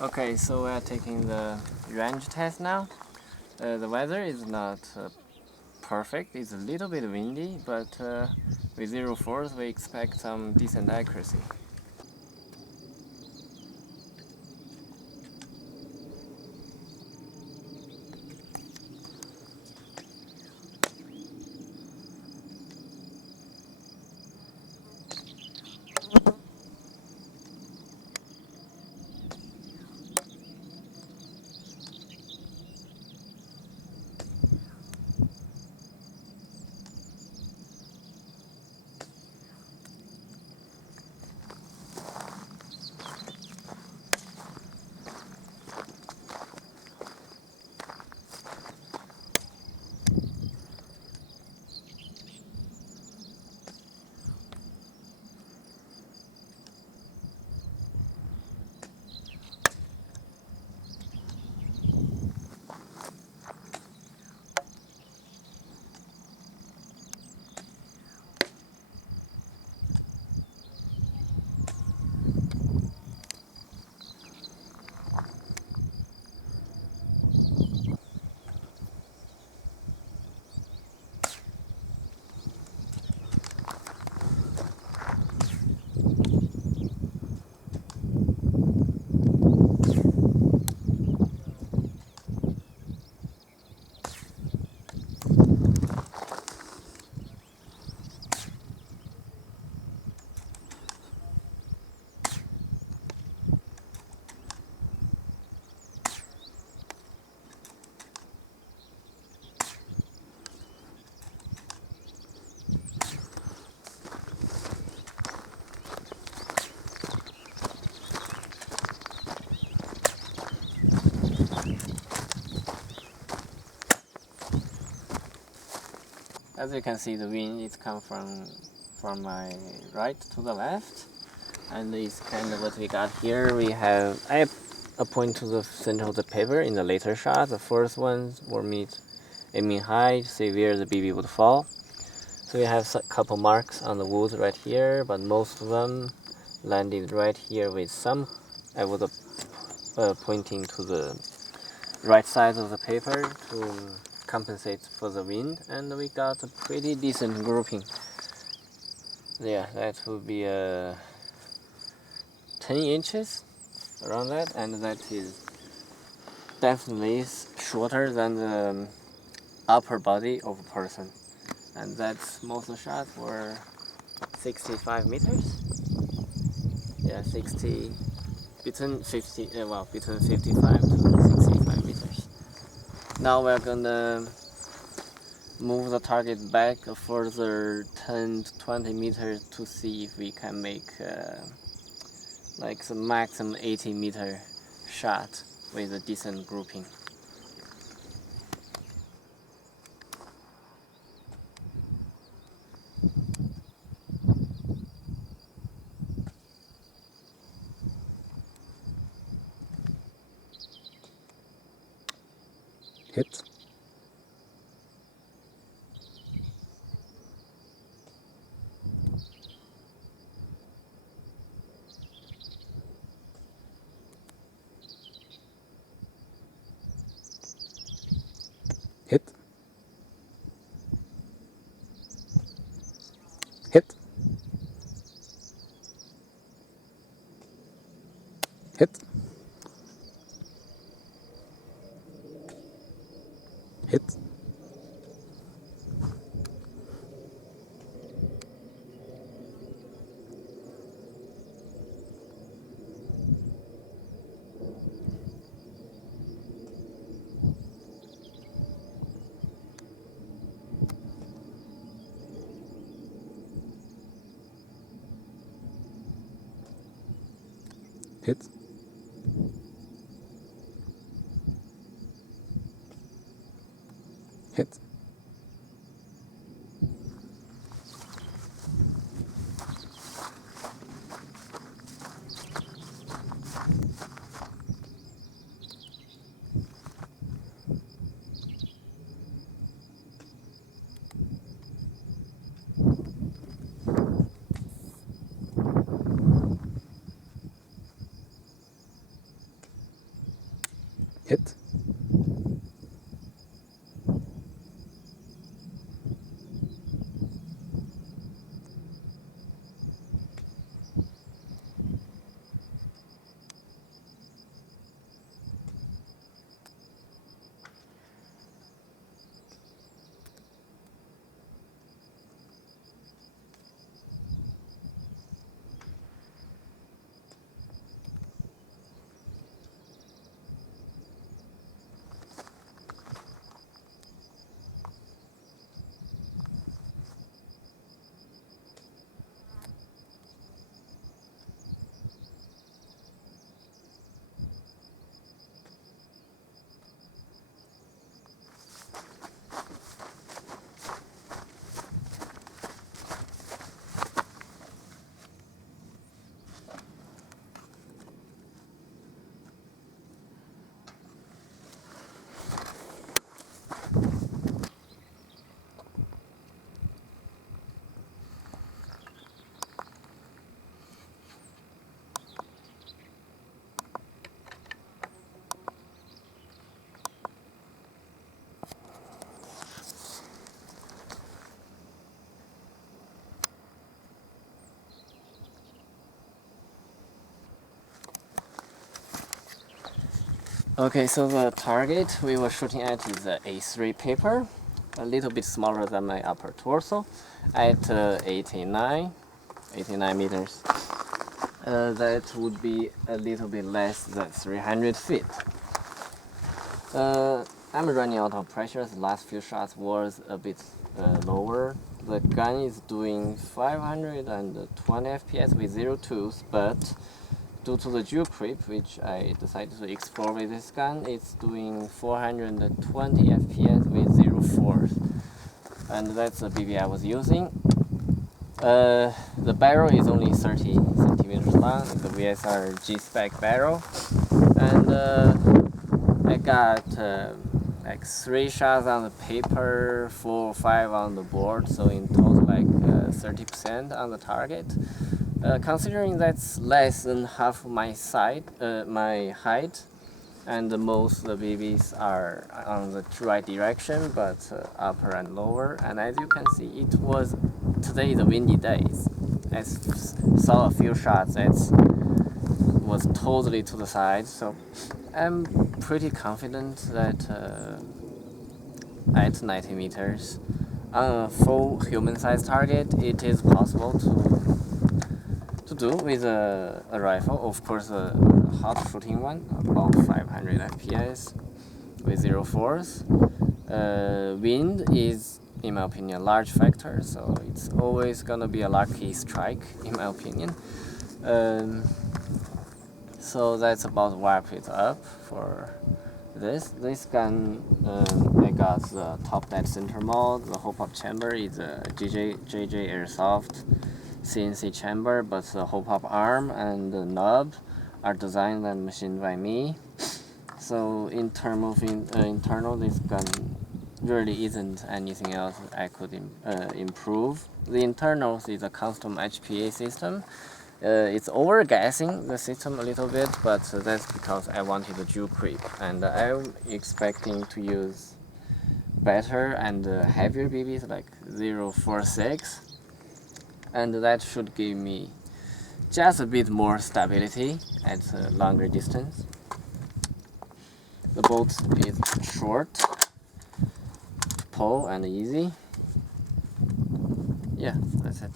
Okay, so we are taking the range test now. The weather is not perfect, it's a little bit windy, but with 0 force we expect some decent accuracy. As you can see, the wind is come from my right to the left, and it's kind of what we got here. I point to the center of the paper in the later shot. The first ones were aiming high to see where the BB would fall. So we have a couple marks on the wood right here, but most of them landed right here with some. I was pointing to the right side of the paper to compensate for the wind, and we got a pretty decent grouping. Yeah, that would be 10 inches around that, and that is definitely shorter than the upper body of a person. And that's most of the shots were 65 meters. Yeah, 60 between 55 to 65 meters. Now we're gonna move the target back a further 10 to 20 meters to see if we can make like the maximum 80-meter shot with a decent grouping. Hit. Hit. Hit. Hit. Hit. Hit. Hit. Okay, so the target we were shooting at is the A3 paper, a little bit smaller than my upper torso, at 89 meters. That would be a little bit less than 300 feet. I'm running out of pressure. The last few shots was a bit lower. The gun is doing 520 FPS with 0 tools, but due to the dual creep, which I decided to explore with this gun, it's doing 420 FPS with 0 force. And that's the BB I was using. The barrel is only 30 centimeters long. It's a VSR G-spec barrel. And I got like 3 shots on the paper, 4 or 5 on the board, so in total like 30% on the target. Considering that's less than half my my height, and most of the BBs are on the right direction, but upper and lower. And as you can see, today is a windy day. I saw a few shots that was totally to the side, so I'm pretty confident that at 90 meters on a full human-sized target, it is possible to do with a rifle. Of course, a hot shooting one, about 500 FPS with 0 force. Wind is, in my opinion, a large factor, so it's always gonna be a lucky strike, in my opinion. So that's about wrap it up for this. This gun, I got the top dead center mod. The hole pop chamber is a JJ airsoft CNC chamber, but the hole pop arm and the knob are designed and machined by me. So in terms of internal, this gun really isn't anything else I could improve. The internals is a custom HPA system. It's over-gassing the system a little bit, but that's because I wanted the dual creep, and I'm expecting to use better and heavier BBs like 0.46, and that should give me just a bit more stability at a longer distance. The bolt is short to pull and easy. Yeah, that's it.